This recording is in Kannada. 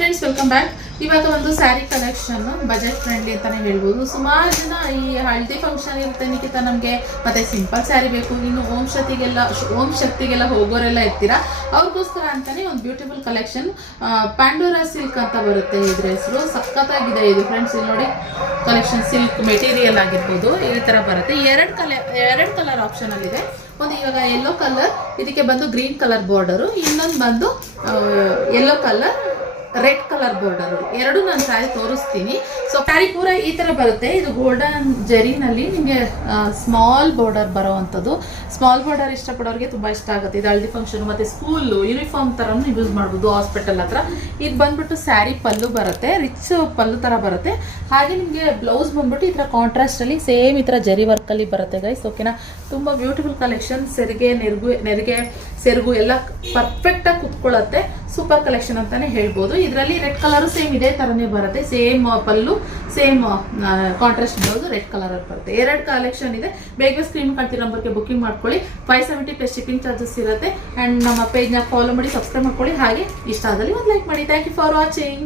Friends, welcome back. ಇವಾಗ ಒಂದು ಸ್ಯಾರಿ ಕಲೆಕ್ಷನ್ ಬಜೆಟ್ ಫ್ರೆಂಡ್ಲಿ ಅಂತಾನೆ ಹೇಳ್ಬೋದು. ಸುಮಾರು ಜನ ಈ ಹಳದಿ ಫಂಕ್ಷನ್ ಇರುತ್ತೆ ನಿಖಿತ ನಮಗೆ, ಮತ್ತೆ ಸಿಂಪಲ್ ಸ್ಯಾರಿ ಬೇಕು, ಇನ್ನು ಓಂ ಶಕ್ತಿಗೆಲ್ಲ ಹೋಗೋರೆಲ್ಲ ಇರ್ತೀರಾ, ಅವ್ರಿಗೋಸ್ಕರ ಅಂತಾನೆ ಒಂದು ಬ್ಯೂಟಿಫುಲ್ ಕಲೆಕ್ಷನ್ ಪ್ಯಾಂಡೋರಾ ಸಿಲ್ಕ್ ಅಂತ ಬರುತ್ತೆ. ಇದ್ರ ಹೆಸರು ಸಖತ್ತಾಗಿದೆ ಇದು ಫ್ರೆಂಡ್ಸ್. ಇಲ್ಲಿ ನೋಡಿ, ಕಲೆಕ್ಷನ್ ಸಿಲ್ಕ್ ಮೆಟೀರಿಯಲ್ ಆಗಿರ್ಬೋದು, ಈ ತರ ಬರುತ್ತೆ. ಎರಡು ಕಲರ್ ಆಪ್ಷನ್ ಅಲ್ಲಿ ಇದೆ. ಒಂದು ಇವಾಗ ಯೆಲ್ಲೋ ಕಲರ್, ಇದಕ್ಕೆ ಬಂದು ಗ್ರೀನ್ ಕಲರ್ ಬಾರ್ಡರು, ಇನ್ನೊಂದು ಬಂದು yellow colour red colour border. ಎರಡು ನಾನು ಸ್ಯಾರಿ ತೋರಿಸ್ತೀನಿ. ಸೊ ಸ್ಯಾರಿ ಪೂರ ಈ ತರ ಬರುತ್ತೆ. ಇದು ಗೋಲ್ಡನ್ ಜರಿನಲ್ಲಿ ನಿಮಗೆ ಸ್ಮಾಲ್ ಬಾರ್ಡರ್ ಬರೋವಂಥದ್ದು. ಸ್ಮಾಲ್ ಬಾರ್ಡರ್ ಇಷ್ಟಪಡೋರಿಗೆ ತುಂಬಾ ಇಷ್ಟ ಆಗುತ್ತೆ. ಇದು ಹಳದಿ ಫಂಕ್ಷನ್ ಮತ್ತೆ ಸ್ಕೂಲ್ ಯೂನಿಫಾರ್ಮ್ ತರನು ಯೂಸ್ ಮಾಡ್ಬೋದು, ಹಾಸ್ಪಿಟಲ್ ಹತ್ರ. ಇದು ಬಂದ್ಬಿಟ್ಟು ಸ್ಯಾರಿ ಪಲ್ಲು ಬರುತ್ತೆ, ರಿಚ್ ಪಲ್ಲು ತರ ಬರುತ್ತೆ. ಹಾಗೆ ನಿಮಗೆ ಬ್ಲೌಸ್ ಬಂದ್ಬಿಟ್ಟು ಈ ತರ ಕಾಂಟ್ರಾಸ್ಟ್ ಅಲ್ಲಿ ಸೇಮ್ ಈ ತರ ಜರಿ ವರ್ಕ್ ಅಲ್ಲಿ ಬರುತ್ತೆ ಗೈಸ್. ಓಕೆನಾ, ತುಂಬಾ ಬ್ಯೂಟಿಫುಲ್ ಕಲೆಕ್ಷನ್. ನೆರಿಗೆ ಸೆರಗು ಎಲ್ಲ ಪರ್ಫೆಕ್ಟ್ ಆಗಿ ಕುತ್ಕೊಳ್ಳುತ್ತೆ. ಸೂಪರ್ ಕಲೆಕ್ಷನ್ ಅಂತಾನೆ ಹೇಳ್ಬೋದು. ಇದರಲ್ಲಿ ರೆಡ್ ಕಲರ್ ಸೇಮ್ ಇದೇ ತರನೇ ಬರುತ್ತೆ. Same pallu, same contrast blouse, red colour ಅಲ್ಲಿ ಬರುತ್ತೆ. ಎರಡು ಕಲೆಕ್ಷನ್ ಇದೆ. ಬೇಗ ಸ್ಕ್ರೀನ್ ಕಾಣ್ತಿರೋ ನಂಬರ್ಗೆ ಬುಕಿಂಗ್ ಮಾಡ್ಕೊಳ್ಳಿ. 570 ಪ್ಲಸ್ ಶಿಪ್ಪಿಂಗ್ ಚಾರ್ಜಸ್ ಇರುತ್ತೆ. ಅಂಡ್ ನಮ್ಮ ಪೇಜ್ನ ಫಾಲೋ ಮಾಡಿ, ಸಬ್ಸ್ಕ್ರೈಬ್ ಮಾಡ್ಕೊಳ್ಳಿ. ಹಾಗೆ ಇಷ್ಟ ಆದಲ್ಲಿ ಒಂದು ಲೈಕ್ ಮಾಡಿ. Thank you for watching.